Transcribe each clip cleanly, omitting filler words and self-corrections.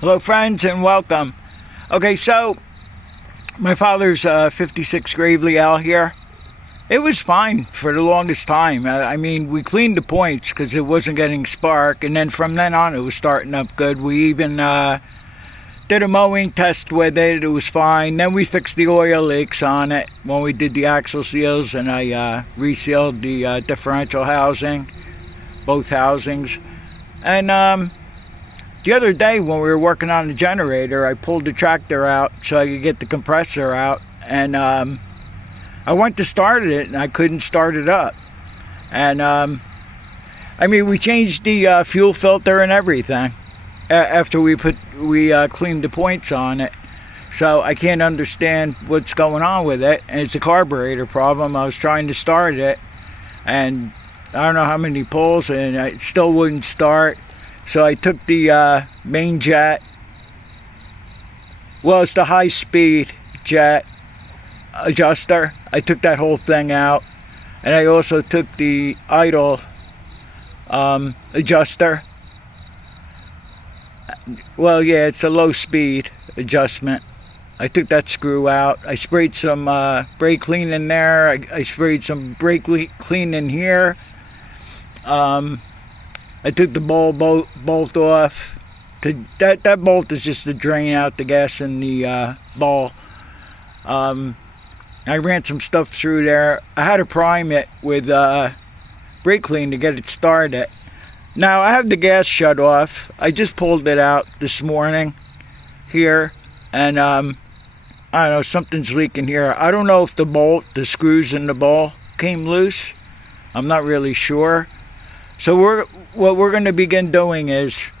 Hello friends and welcome. Okay, so my father's 56 Gravely out here. It was fine for the longest time. I mean, we cleaned the points because it wasn't getting spark, and then from then on it was starting up good. We even did a mowing test with it. It was fine. Then we fixed the oil leaks on it when we did the axle seals, and I resealed the differential housing, both housings. And the other day when we were working on the generator, I pulled the tractor out so I could get the compressor out, and I went to start it and I couldn't start it up. And I mean, we changed the fuel filter and everything after we cleaned the points on it. So I can't understand what's going on with it, and it's a carburetor problem. I was trying to start it, and I don't know how many pulls, and it still wouldn't start. So I took the main jet, well, it's the high speed jet adjuster. I took that whole thing out, and I also took the idle adjuster. Well, yeah, it's a low speed adjustment. I took that screw out. I sprayed some brake clean in there. I sprayed some brake clean in here. I took the bolt off. That bolt is just to drain out the gas in the ball. I ran some stuff through there. I had to prime it with brake clean to get it started. Now I have the gas shut off. I just pulled it out this morning here, and I don't know, something's leaking here. I don't know if the screws in the ball came loose. I'm not really sure. So what we're going to begin doing is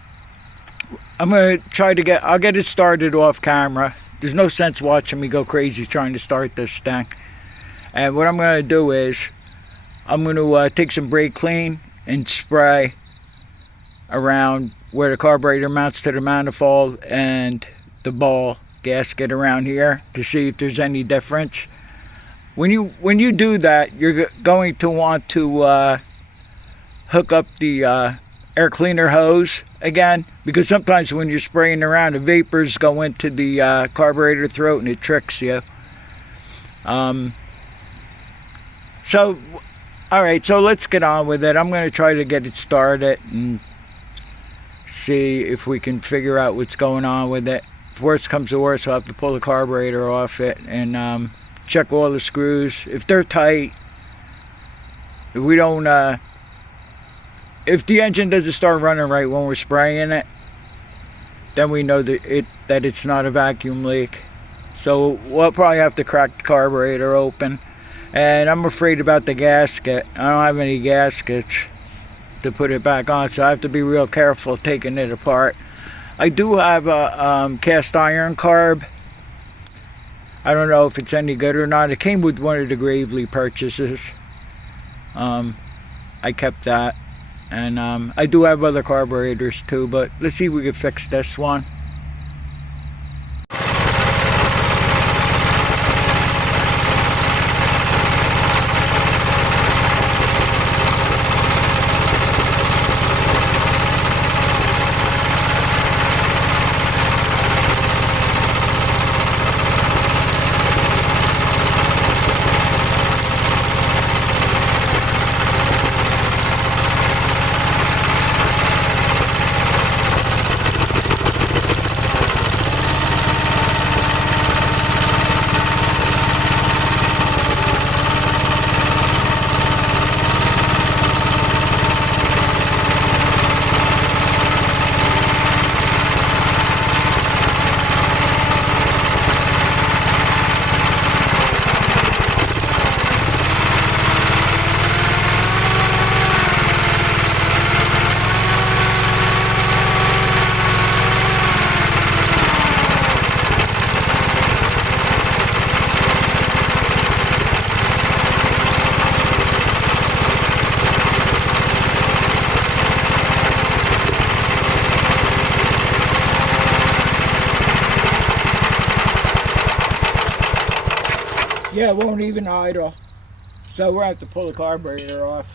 I'm going to I'll get it started off camera. There's no sense watching me go crazy trying to start this thing. And what I'm going to do is I'm going to take some brake clean and spray around where the carburetor mounts to the manifold and the ball gasket around here to see if there's any difference. When you do that, you're going to want to hook up the air cleaner hose again, because sometimes when you're spraying around, the vapors go into the carburetor throat and it tricks you. So alright, so let's get on with it. I'm going to try to get it started and see if we can figure out what's going on with it. If worst comes to worst, I'll have to pull the carburetor off it and check all the screws. If they're tight, if we don't if the engine doesn't start running right when we're spraying it, then we know that it's not a vacuum leak. So we'll probably have to crack the carburetor open. And I'm afraid about the gasket. I don't have any gaskets to put it back on, so I have to be real careful taking it apart. I do have a cast iron carb. I don't know if it's any good or not. It came with one of the Gravely purchases. I kept that. And I do have other carburetors too, but let's see if we can fix this one. Yeah, it won't even idle. So we'll have to pull the carburetor off,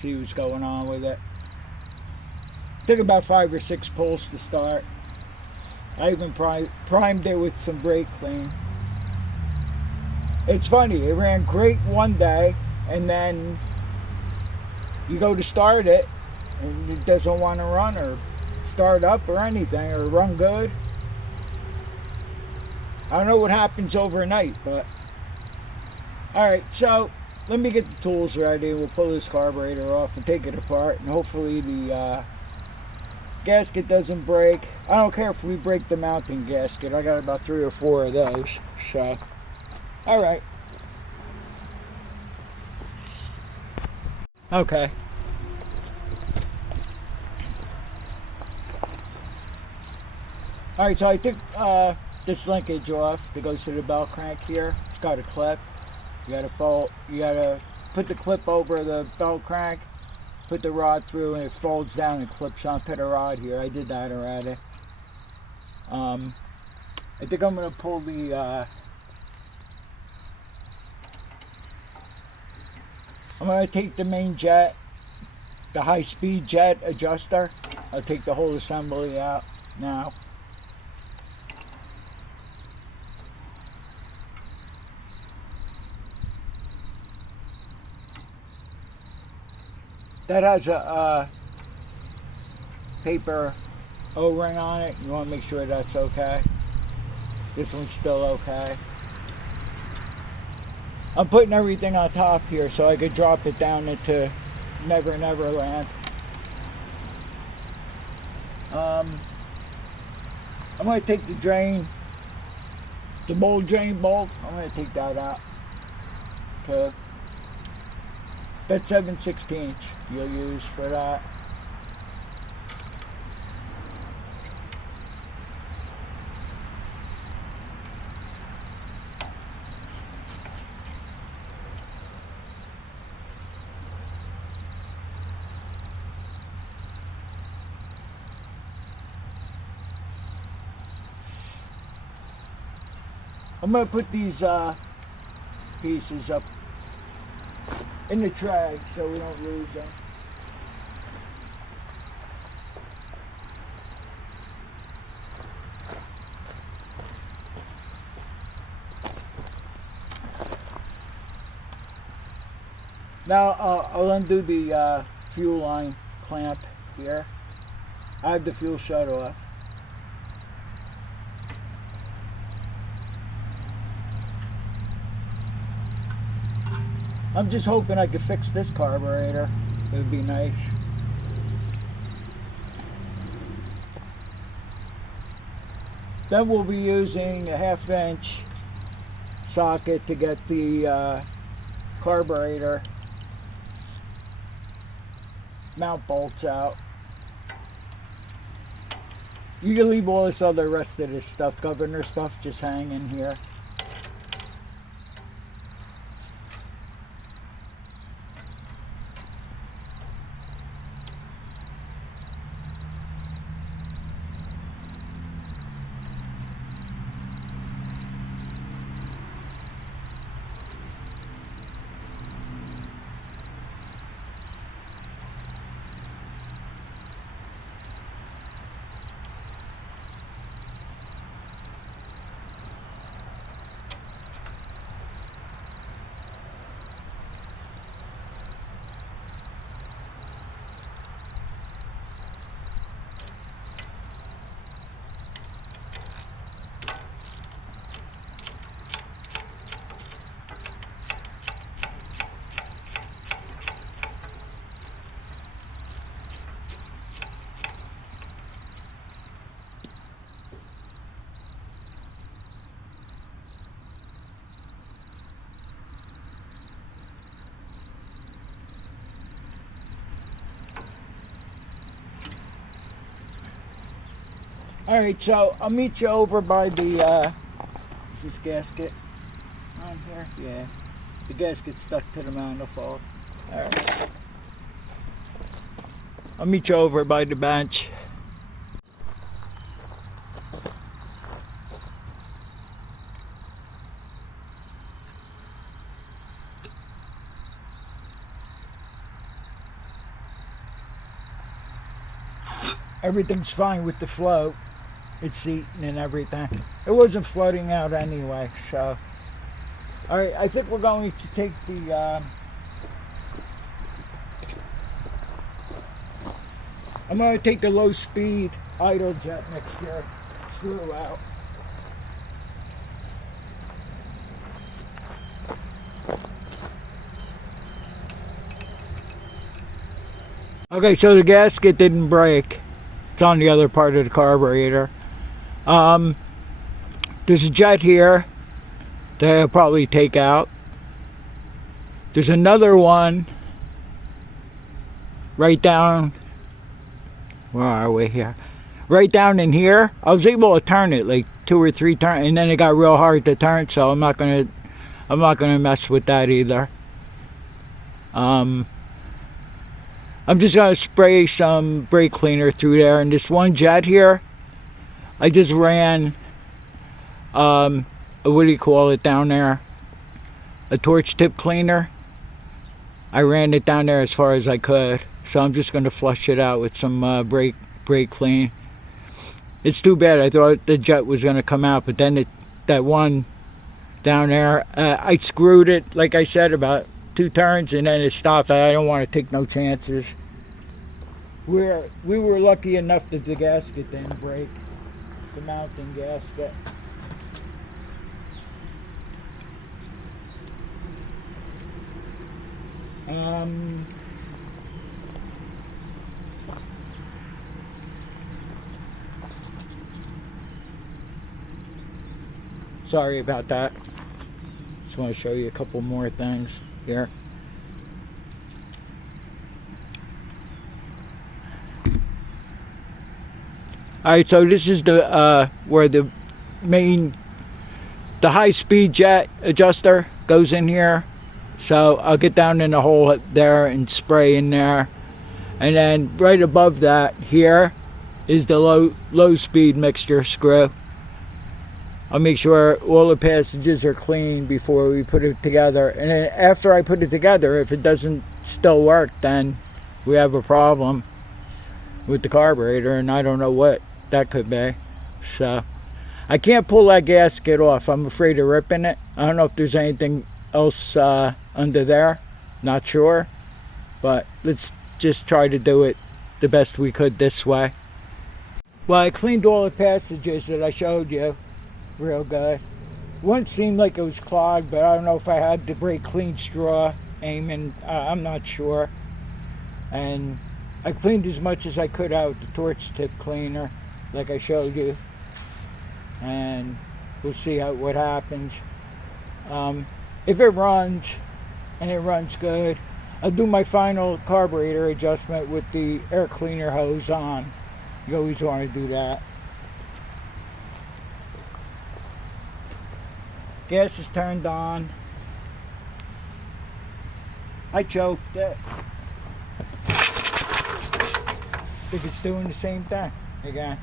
see what's going on with it. Took about 5 or 6 pulls to start. I even primed it with some brake clean. It's funny, it ran great one day, and then you go to start it, and it doesn't want to run or start up or anything, or run good. I don't know what happens overnight, but... Alright, so let me get the tools ready. We'll pull this carburetor off and take it apart, and hopefully the gasket doesn't break. I don't care if we break the mounting gasket. I got about 3 or 4 of those, so... Alright. Okay. Alright, so I took this linkage off that goes to the bell crank here. It's got a clip. You gotta put the clip over the bell crank, put the rod through, and it folds down and clips onto the rod here. I did that already. I think I'm gonna pull the I'm going to take the main jet, the high-speed jet adjuster. I'll take the whole assembly out now. That has a paper O-ring on it. You want to make sure that's okay. This one's still okay. I'm putting everything on top here so I could drop it down into Never Never Land. I'm going to take the drain, the mold drain bolt. I'm going to take that out. Okay. That's 7/16 you'll use for that. I'm going to put these pieces up in the tray so we don't lose them. Now I'll undo the fuel line clamp here. I have the fuel shut off. I'm just hoping I could fix this carburetor. It would be nice. Then we'll be using a 1/2-inch socket to get the carburetor mount bolts out. You can leave all this other rest of this stuff, governor stuff, just hanging here. Alright, so I'll meet you over by the, is this gasket on here? Yeah. The gasket's stuck to the manifold. Alright. I'll meet you over by the bench. Everything's fine with the float. its eating and everything. It wasn't flooding out anyway, so. Alright, I think we're going to take the, I'm going to take the low speed idle jet mixture screw out. Okay, so the gasket didn't break. It's on the other part of the carburetor. There's a jet here that I'll probably take out. There's another one right down, where are we here? Right down in here. I was able to turn it like 2 or 3 turns, and then it got real hard to turn, so I'm not gonna mess with that either. I'm just gonna spray some brake cleaner through there, and this one jet here, I just ran what do you call it down there, a torch tip cleaner. I ran it down there as far as I could, so I'm just going to flush it out with some brake clean. It's too bad. I thought the jet was going to come out, but then that one down there, I screwed it, like I said, about 2 turns, and then it stopped. I don't want to take no chances. We were lucky enough that the gasket didn't break, the mounting gasket. Sorry about that. Just want to show you a couple more things here. Alright, so this is the where the high-speed jet adjuster goes in here. So I'll get down in the hole there and spray in there. And then right above that here is the low speed mixture screw. I'll make sure all the passages are clean before we put it together. And then after I put it together, if it doesn't still work, then we have a problem with the carburetor, and I don't know what that could be. So I can't pull that gasket off. I'm afraid of ripping it. I don't know if there's anything else under there, not sure, but let's just try to do it the best we could this way. Well, I cleaned all the passages that I showed you real good. One seemed like it was clogged, but I don't know if I had the brake clean straw aiming, I'm not sure. And I cleaned as much as I could out with the torch tip cleaner, like I showed you, and we'll see what happens. If it runs, and it runs good, I'll do my final carburetor adjustment with the air cleaner hose on. You always want to do that. Gas is turned on. I choked it. I think it's doing the same thing again.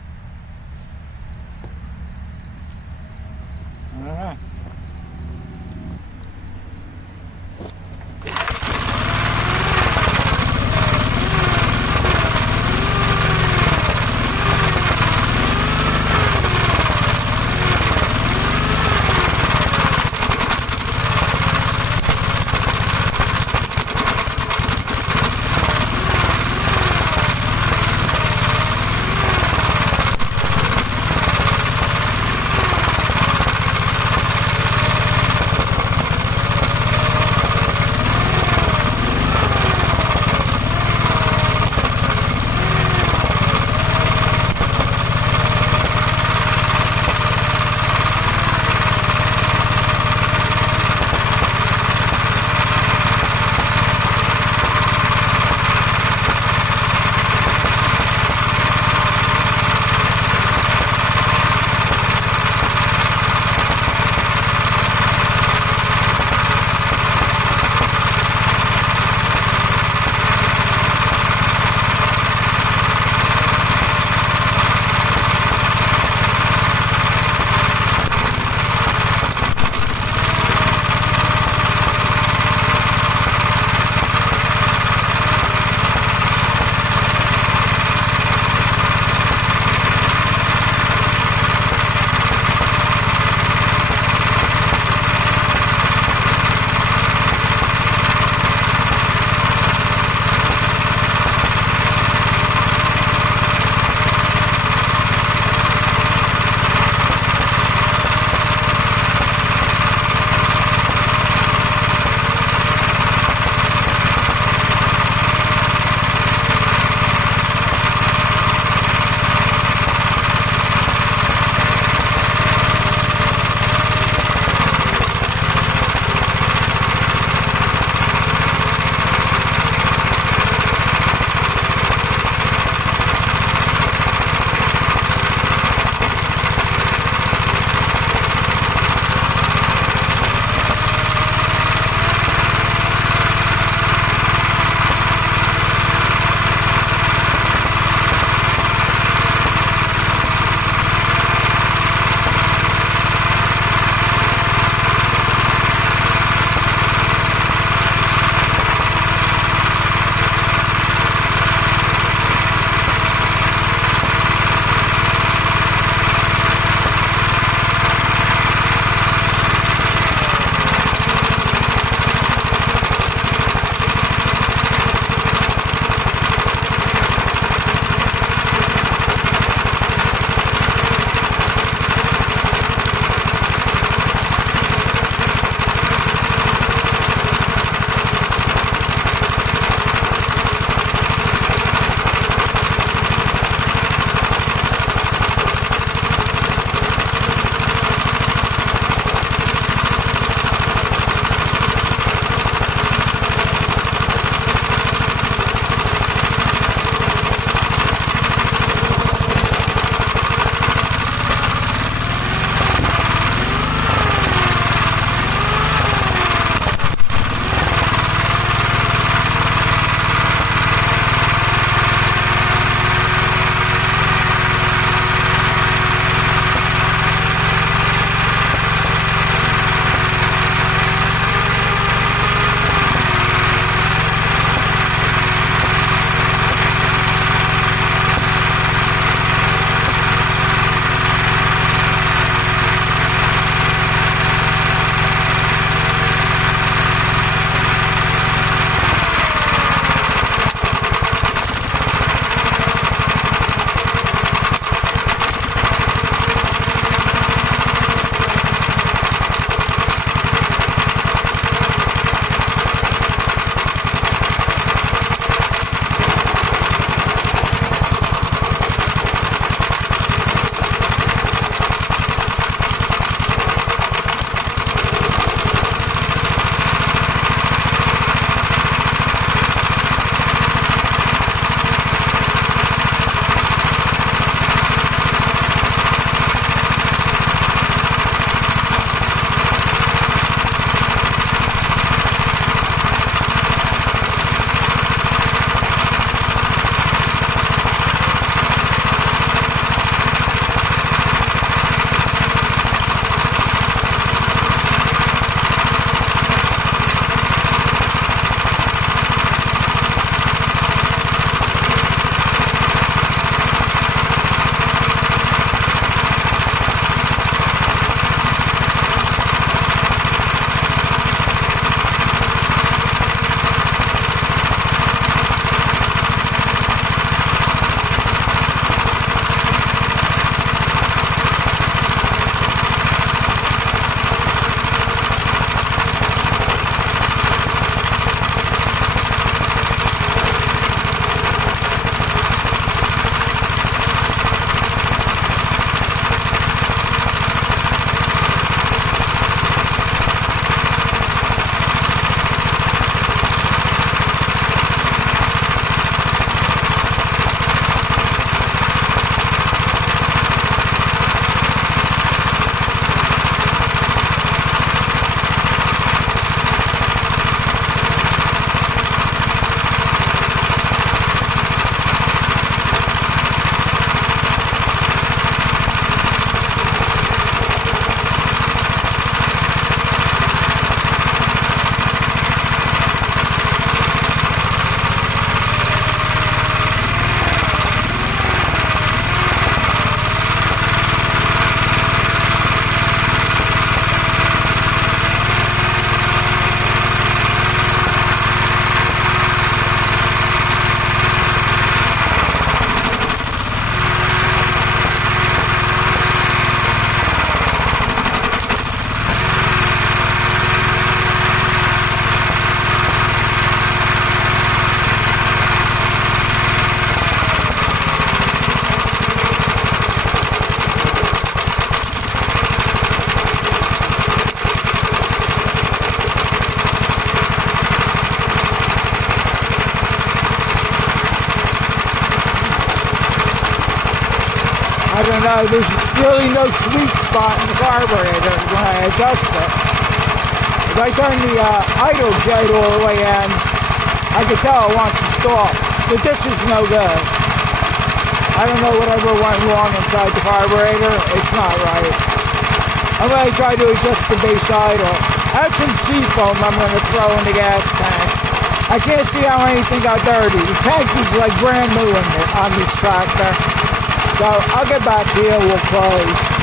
I don't know. there's really no sweet spot in the carburetor when I adjust it. If I turn the idle jet all the way in, I can tell it wants to stall. But this is no good. I don't know whatever went wrong inside the carburetor. It's not right. I'm going to try to adjust the base idle. I have some seafoam I'm going to throw in the gas tank. I can't see how anything got dirty. The tank is like brand new on this tractor. So I'll get back to you. We'll close.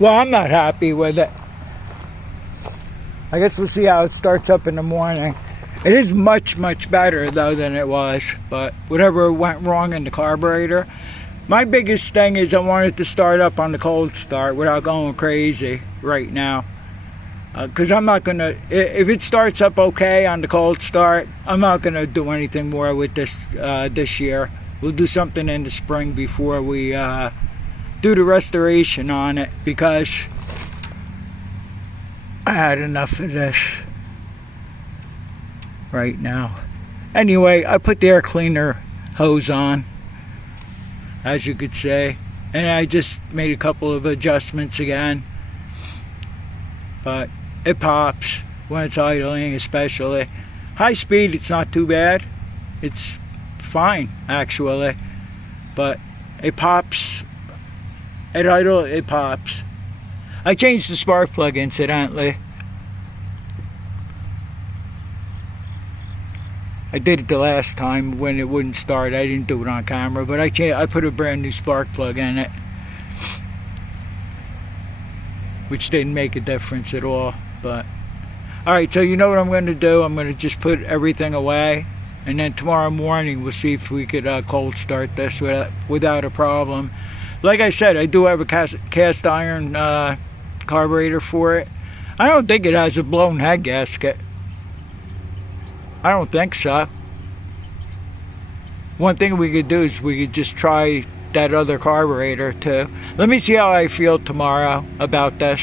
Well, I'm not happy with it. I guess we'll see how it starts up in the morning. It is much, much better, though, than it was. But whatever went wrong in the carburetor. My biggest thing is I want it to start up on the cold start without going crazy right now. Because I'm not going to... If it starts up okay on the cold start, I'm not going to do anything more with this this year. We'll do something in the spring before we... do the restoration on it, because I had enough of this right now. Anyway, I put the air cleaner hose on, as you could see, and I just made a couple of adjustments again, but it pops when it's idling, especially high speed. It's not too bad, it's fine actually, but it pops. At idle, it pops. I changed the spark plug incidentally. I did it the last time when it wouldn't start. I didn't do it on camera, but I put a brand new spark plug in it, which didn't make a difference at all. But alright, so you know what I'm going to do? I'm going to just put everything away, and then tomorrow morning we'll see if we could cold start this without a problem. Like I said, I do have a cast iron carburetor for it. I don't think it has a blown head gasket. I don't think so. One thing we could do is we could just try that other carburetor too. Let me see how I feel tomorrow about this.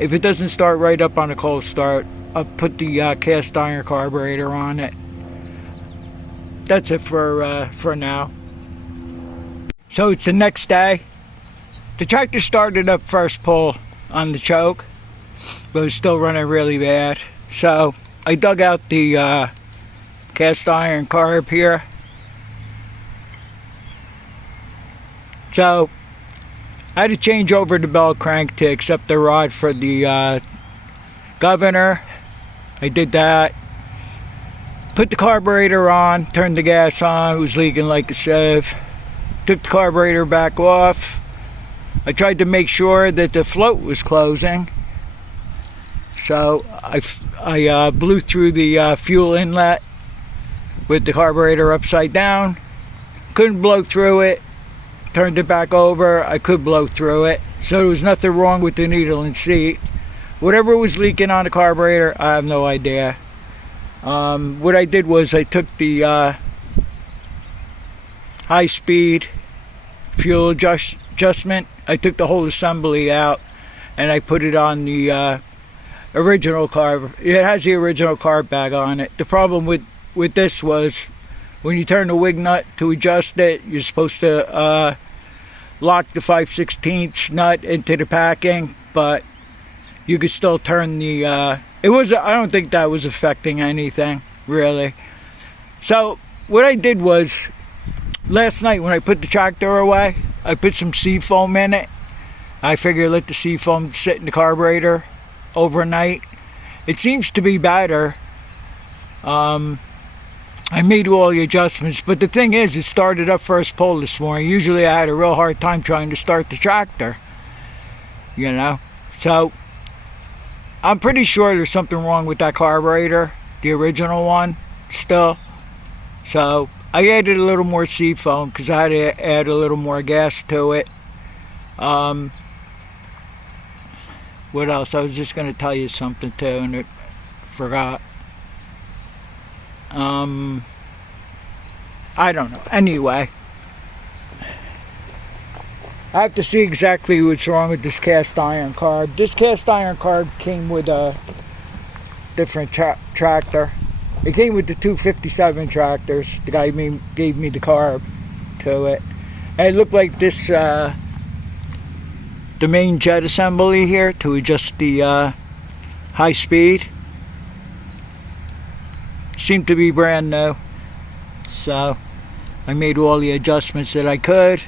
If it doesn't start right up on a cold start, I'll put the cast iron carburetor on it. That's it for now. So it's the next day. The tractor started up first pull on the choke, but it was still running really bad. So I dug out the cast iron carb here. So I had to change over the bell crank to accept the rod for the governor. I did that. Put the carburetor on, turned the gas on. It was leaking like a sieve. Took the carburetor back off. I tried to make sure that the float was closing. So I blew through the fuel inlet with the carburetor upside down. Couldn't blow through it. Turned it back over. I could blow through it. So there was nothing wrong with the needle and seat. Whatever was leaking on the carburetor, I have no idea. What I did was I took the high speed fuel adjustment. I took the whole assembly out and I put it on the original carb. It has the original carb bag on it. The problem with this was when you turn the wig nut to adjust it, you're supposed to lock the 5/16 nut into the packing, but you could still turn the I don't think that was affecting anything really. So what I did was, last night when I put the tractor away, I put some seafoam in it. I figured let the seafoam sit in the carburetor overnight. It seems to be better. I made all the adjustments, but the thing is, it started up first pull this morning. Usually I had a real hard time trying to start the tractor. you know. So I'm pretty sure there's something wrong with that carburetor, the original one, still. So I added a little more seafoam because I had to add a little more gas to it. What else? I was just going to tell you something too, and I forgot. I don't know. Anyway, I have to see exactly what's wrong with this cast iron carb. This cast iron carb came with a different tractor. It came with the 257 tractors. The guy gave me the carb to it. And it looked like this, the main jet assembly here to adjust the high speed seemed to be brand new. So I made all the adjustments that I could.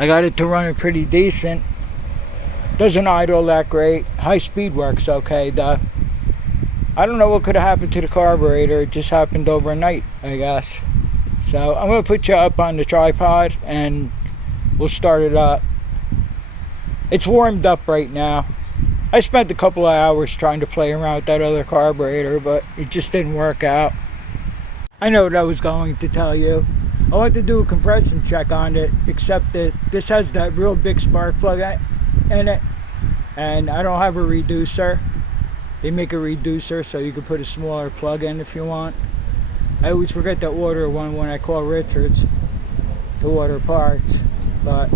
I got it to run it pretty decent. Doesn't idle that great. High speed works okay though. I don't know what could have happened to the carburetor. It just happened overnight, I guess. So I'm going to put you up on the tripod and we'll start it up. It's warmed up right now. I spent a couple of hours trying to play around with that other carburetor, but it just didn't work out. I know what I was going to tell you. I went to do a compression check on it, except that this has that real big spark plug in it, and I don't have a reducer. They make a reducer so you can put a smaller plug in if you want. I always forget to order one when I call Richards to order parts, but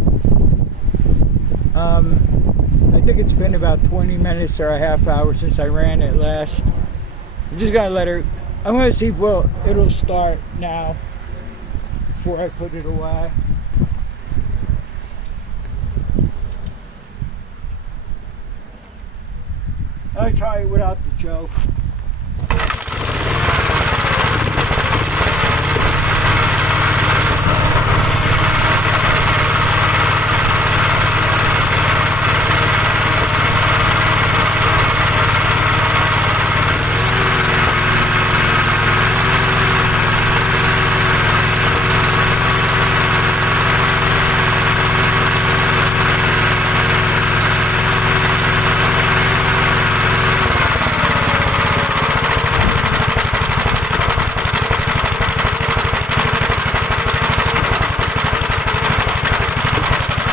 I think it's been about 20 minutes or a half hour since I ran it last. I'm just gonna let her. I'm gonna see if it'll start now before I put it away. I'll try it without the joke.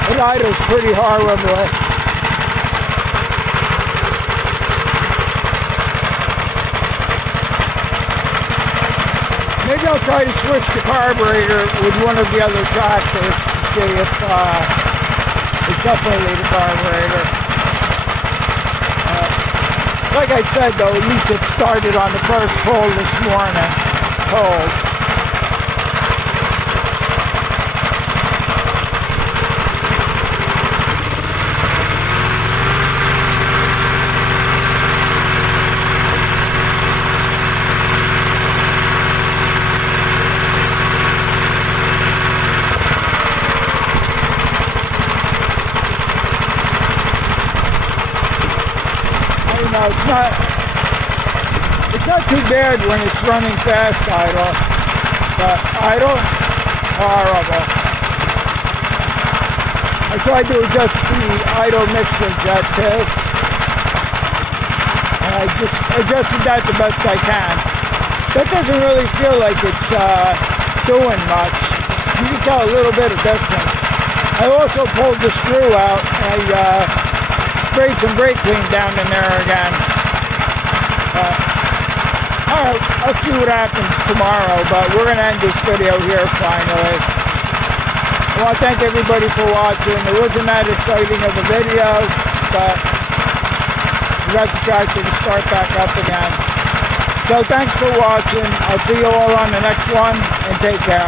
It idles pretty horribly. Maybe I'll try to switch the carburetor with one of the other tractors to see if it's definitely the carburetor. Like I said though, at least it started on the first pull this morning, cold. It's not too bad when it's running fast idle, but idle, horrible. I tried to adjust the idle mixture jet too, and I just adjusted that the best I can. That doesn't really feel like it's doing much. You can tell a little bit of difference. I also pulled the screw out and I sprayed some brake clean down in there again. Alright, I'll see what happens tomorrow, but we're going to end this video here finally. I want to thank everybody for watching. It wasn't that exciting of a video, but we got the tractor to start back up again. So thanks for watching. I'll see you all on the next one, and take care.